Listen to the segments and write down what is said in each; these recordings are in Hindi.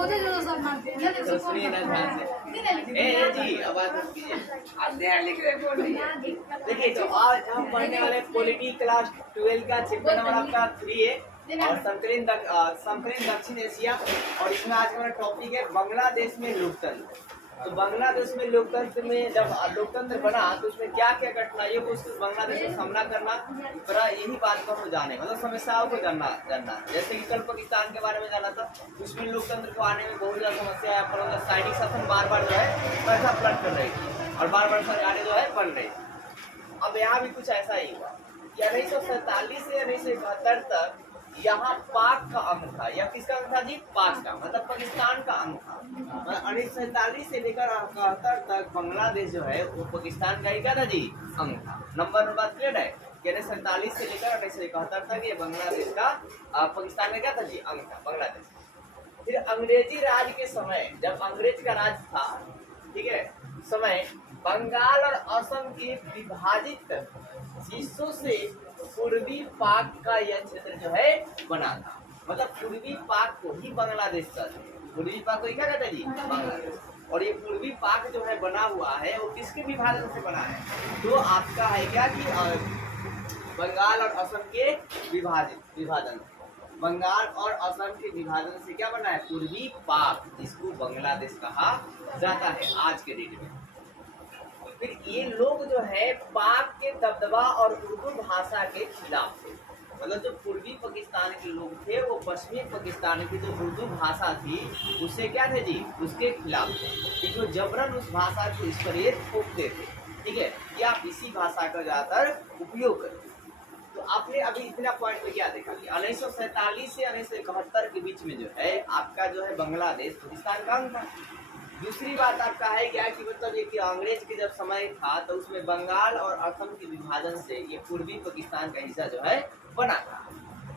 तो सुनिए ना ध्यान से। जी आवाज मत कीजिए। देखिए तो आज हम पढ़ने वाले पॉलिटी क्लास 12 का चैप्टर नंबर आपका 3 है और समकालीन दक्षिण एशिया। और इसमें आज हमारा टॉपिक है बांग्लादेश में लोकतंत्र। तो बांग्लादेश में लोकतंत्र में जब लोकतंत्र बना तो उसमें क्या क्या कठिनाइयों को बांग्लादेश का सामना करना पड़ा, यही बात को हम जाने मतलब समस्याओं को जानना। जैसे कि कल पाकिस्तान के बारे में जाना था, उसमें लोकतंत्र को आने में बहुत ज्यादा समस्या है, पर सैनिक शासन बार बार जो है पैसा पलट कर रही थी और बार बार सरकारें जो है बन रही थी। अब यहाँ भी कुछ ऐसा ही हुआ कि 1947 से 1971 तक यहाँ पाक का अंग था। यह किसका अंग था जी? पाक का, मतलब पाकिस्तान का अंग था। 1947 से लेकर 71 तक बांग्लादेश जो है वो पाकिस्तान का ही क्या था जी? अंग था। नंबर बात क्लियर है कि 1947 से लेकर 1971 तक ये बांग्लादेश का पाकिस्तान का क्या था जी? अंग था बांग्लादेश। फिर अंग्रेजी राज के समय, जब अंग्रेज का राज था, ठीक है, समय बंगाल और असम के विभाजित हिस्सों से पूर्वी पाक का यह क्षेत्र जो है बना था। मतलब पूर्वी पाक को ही बांग्लादेश का, पूर्वी पाक को ही क्या कहते हैं जी? बांग्लादेश। और ये पूर्वी पाक जो है बना हुआ है वो किसके विभाजन से बना है? तो आपका है क्या कि बंगाल और असम के विभाजन, बंगाल और असम के विभाजन से क्या बना है? पूर्वी पाक, जिसको बांग्लादेश कहा जाता है आज के डेट में। फिर ये लोग जो है पाक के दबदबा और उर्दू भाषा के खिलाफ थे। मतलब जो पूर्वी पाकिस्तान के लोग थे वो पश्चिमी पाकिस्तान की जो उर्दू भाषा थी उससे क्या थे जी? उसके खिलाफ थे, कि जो जबरन उस भाषा को इस पर थोपते थे, ठीक है, कि आप इसी भाषा का ज्यादातर उपयोग करें। तो आपने अभी इतना पॉइंट में क्या देखा कि 1947 से 1971 के बीच में जो है आपका जो है बांग्लादेश पाकिस्तान का अंग था। दूसरी बात आपका है क्या कि मतलब ये कि अंग्रेज के जब समय था तो उसमें बंगाल और असम के विभाजन से ये पूर्वी पाकिस्तान का हिस्सा जो है बना था।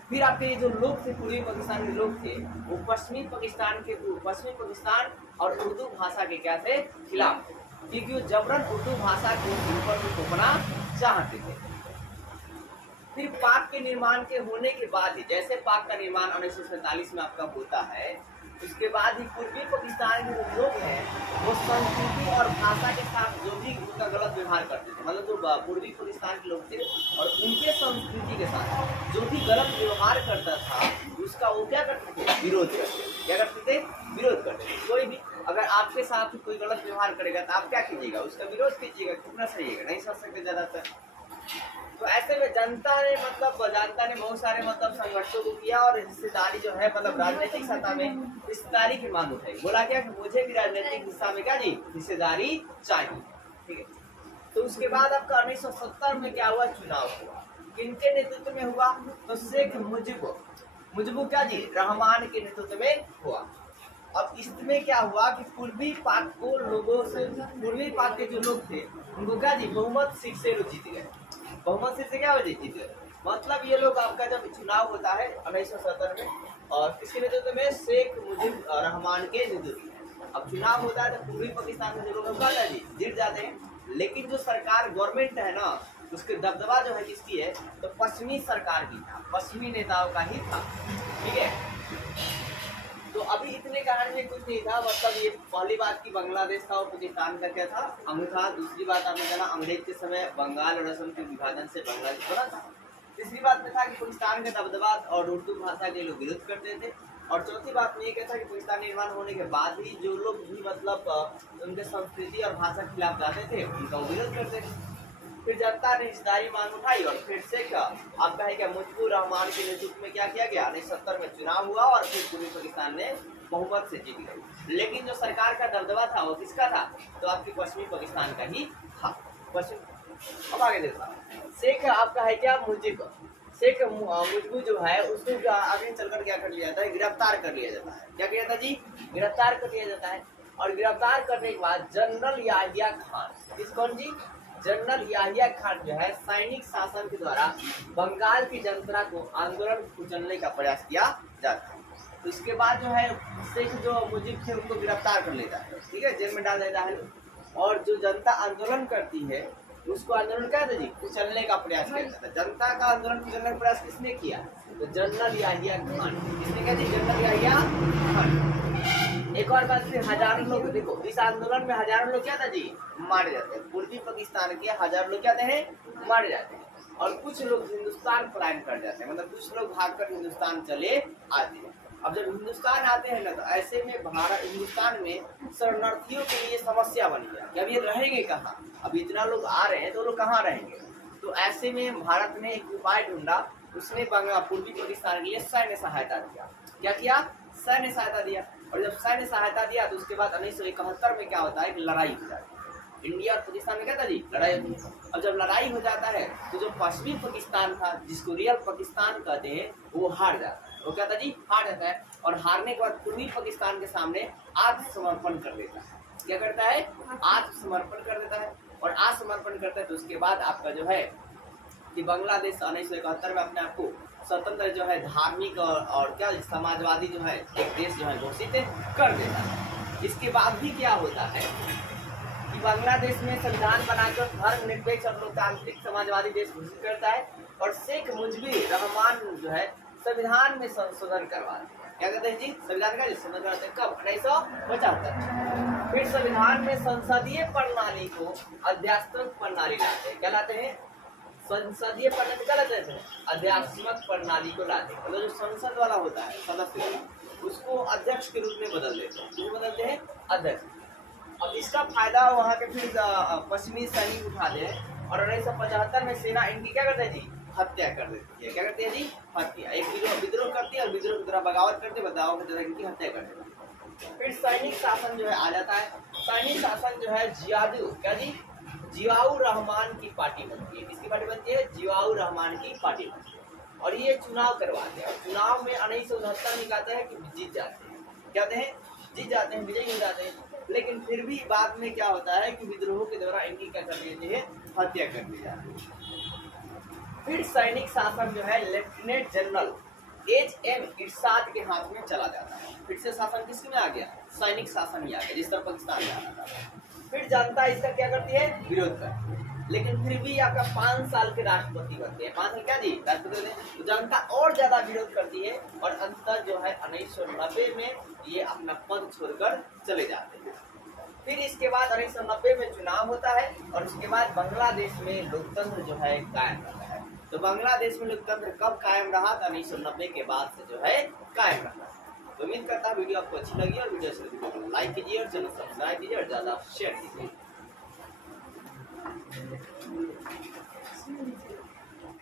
फिर आपके ये जो लोग थे पूर्वी पाकिस्तान के लोग थे वो पश्चिमी पाकिस्तान और उर्दू भाषा के क्या थे? खिलाफ थे, क्योंकि वो जबरन उर्दू भाषा को ऊपर में थोपना चाहते थे। फिर पाक के निर्माण के होने के बाद ही, जैसे पाक का निर्माण 1947 में आपका होता है, उसके बाद ही पूर्वी पाकिस्तान के जो लोग हैं वो संस्कृति और भाषा के साथ जो भी उनका गलत व्यवहार करते थे, मतलब जो पूर्वी पाकिस्तान के लोग थे और उनके संस्कृति के साथ जो भी गलत व्यवहार करता था उसका वो क्या करते थे? विरोध करते थे। क्या करते थे? विरोध करते थे। कोई भी अगर आपके साथ कोई गलत व्यवहार करेगा तो आप क्या कीजिएगा? उसका विरोध कीजिएगा, कितना सहिएगा? नहीं सह सकते ज्यादातर। तो ऐसे में जनता ने बहुत सारे मतलब संघर्षों को किया और हिस्सेदारी जो है मतलब राजनीतिक सत्ता में हिस्सेदारी की मांग उठाई। बोला क्या कि मुझे भी राजनीतिक हिस्सा में क्या जी? हिस्सेदारी चाहिए, ठीक है। तो उसके बाद आपका 1970 में क्या हुआ? चुनाव हुआ। किनके नेतृत्व में हुआ? तो शेख मुजीबुर क्या जी? रहमान के नेतृत्व में हुआ। अब इसमें क्या हुआ कि पूर्वी पाक के जो लोग थे उनको क्या जी? बहुमत सीट से जीत गए। बहुमत सीट से क्या हो जीत गए? मतलब ये लोग आपका जब चुनाव होता है 1970 में और किसके नेतृत्व में? शेख मुजीब रहमान के नेतृत्व में। अब चुनाव होता है तो पूर्वी पाकिस्तान में जो लोग क्या जी? जीत जाते हैं। लेकिन जो सरकार गवर्नमेंट है ना उसके दबदबा जो है किसकी है? तो पश्चिमी सरकार की था, पश्चिमी नेताओं का ही था, ठीक है। तो अभी इतने कारण में कुछ नहीं था। मतलब ये पहली बात की बांग्लादेश था और पाकिस्तान का क्या था? अंग था। दूसरी बात आपने जाना अंग्रेज के समय बंगाल और असम के विभाजन से बांग्लादेश बना था। तीसरी बात में था कि पाकिस्तान का दबदबा और उर्दू भाषा के लोग विरोध करते थे। और चौथी बात में ये कहता कि पाकिस्तान निर्माण होने के बाद ही जो लोग भी मतलब उनके संस्कृति और भाषा के खिलाफ जाते थे उनका विरोध करते थे। फिर जनता ने हिस्सेदारी मांग उठाई और फिर से आपका है क्या? मुजीबुर रहमान के नेतृत्व में क्या किया गया? 1970 में चुनाव हुआ और फिर पूर्वी पाकिस्तान ने बहुमत से जीत गई। लेकिन जो सरकार का दबदबा था वो किसका था? तो आपकी पश्चिमी पाकिस्तान का ही था। अब आगे देखा शेख आपका है क्या? शेख मुजीबुर जो है उसको आगे चलकर क्या कर लिया जाता है? गिरफ्तार कर लिया जाता है। क्या किया जाता है जी? गिरफ्तार कर लिया जाता है। और गिरफ्तार करने के बाद जनरल याहिया खान, किस कौन जी? जनरल याहिया खान जो है सैनिक शासन के द्वारा बंगाल की जनता को आंदोलन कुचलने का प्रयास किया जाता है। तो इसके बाद जो है शेख जो मुजीब थे उनको गिरफ्तार कर लेता है, ठीक है, जेल में डाल देता है। और जो जनता आंदोलन करती है उसको आंदोलन क्या था जी? कुचलने का प्रयास किया जाता है। जनता का आंदोलन कुचलने का प्रयास किसने किया? तो जनरल याहिया खान। किसने किया जी? जनरल याहिया खान। एक और बात, फिर हजारों लोग, देखो इस आंदोलन में हजारों लोग क्या था जी, मारे जाते हैं। पूर्वी पाकिस्तान के हजारों लोग क्या हैं, मारे जाते हैं। और कुछ लोग हिंदुस्तान पलायन कर जाते हैं, मतलब कुछ लोग भागकर हिंदुस्तान चले आते हैं। अब जब हिंदुस्तान आते हैं ना, तो ऐसे में भारत हिंदुस्तान में शरणार्थियों के लिए समस्या बनी है कि अब ये रहेंगे कहाँ। अब इतना लोग आ रहे हैं तो लोग कहाँ रहेंगे। तो ऐसे में भारत ने एक उपाय ढूंढा, उसने पूर्वी पाकिस्तान के लिए सैन्य सहायता दिया। क्या किया, सैन्य सहायता दिया। और जब सैन्य सहायता दिया तो उसके बाद 1971 में क्या होता है, लड़ाई हो जाती है। इंडिया और पाकिस्तान में क्या था जी, लड़ाई होती है। अब जब लड़ाई हो जाता है तो जो पश्चिमी पाकिस्तान था, जिसको रियल पाकिस्तान कहते हैं, वो हार जाता है। वो क्या था जी, हार जाता है। और हारने के बाद पूर्वी पाकिस्तान के सामने आत्मसमर्पण कर देता है। क्या करता है, आत्मसमर्पण कर देता है। और आत्मसमर्पण करता है तो उसके बाद आपका जो है कि बांग्लादेश 1971 में अपने आप को स्वतंत्र जो है धार्मिक और क्या समाजवादी जो है एक देश जो है घोषित कर देता है। इसके बाद भी क्या होता है कि बांग्लादेश में संविधान बनाकर धर्मनिरपेक्ष और लोकतांत्रिक समाजवादी देश घोषित करता है। और शेख मुजीबुर रहमान जो है संविधान में संशोधन करवाते हैं। क्या कहते हैं जी, संविधान का संशोधन करवाते हैं। कब, 1975। फिर संविधान में संसदीय प्रणाली को अध्यात्मक प्रणाली लाते हैं। क्या लाते हैं, संसदीय प्रणाली क्या लाते हैं, अध्यात्मक प्रणाली को लाते हैं। मतलब जो संसद वाला होता है सदस्य वाला, उसको अध्यक्ष के रूप में बदल देते हैं। क्यों बदलते हैं, अध्यक्ष। अब इसका फायदा वहाँ के फिर पश्चिमी सैनिक उठाते हैं। और 1975 में सेना इनकी क्या करते हैं जी, हत्या कर देती है। क्या करते हैं जी, हत्या। एक विद्रोह करती है और विद्रोह की तरह बगावत करते, बगावत की तरह इनकी हत्या कर देती है। फिर सैनिक शासन जो है आ जाता है। सैनिक शासन जो है जियाउर रहमान की पार्टी बनती है। किसकी पार्टी बनती है, जियाउर रहमान की पार्टी बनती है। और ये चुनाव करवाते हैं। और चुनाव में 1969 में कहते हैं कि जीत जाते हैं। क्या कहते हैं, जीत जाते हैं, विजयी हो जाते हैं। लेकिन फिर भी बाद में क्या होता है कि विद्रोह के दौरान इनकी क्या कर देते हैं, हत्या कर दी जाती है। फिर सैनिक शासन जो है लेफ्टिनेंट जनरल HM इरशाद के हाथ में चला जाता है। फिर से शासन किसके में आ गया, सैनिक शासन ही आ गया, जिस तरह पाकिस्तान में आना था। फिर जनता इसका क्या करती है, विरोध करती है। लेकिन फिर भी आपका 5 साल के राष्ट्रपति बनते हैं। 5 साल क्या जी, राष्ट्रपति बनते हैं। तो जनता और ज्यादा विरोध करती है और अंततः जो है 1990 में ये अपना पद छोड़कर चले जाते हैं। फिर इसके बाद 1990 में चुनाव होता है। और उसके बाद बांग्लादेश में लोकतंत्र जो है कायम रहता है। तो बांग्लादेश में लोकतंत्र कब कायम रहा, 1990 के बाद से जो है कायम रहा। तो उम्मीद करता हूँ वीडियो आपको अच्छी लगी, और वीडियो अच्छी लगी तो लाइक कीजिए और चैनल सब्सक्राइब कीजिए और ज्यादा शेयर कीजिए।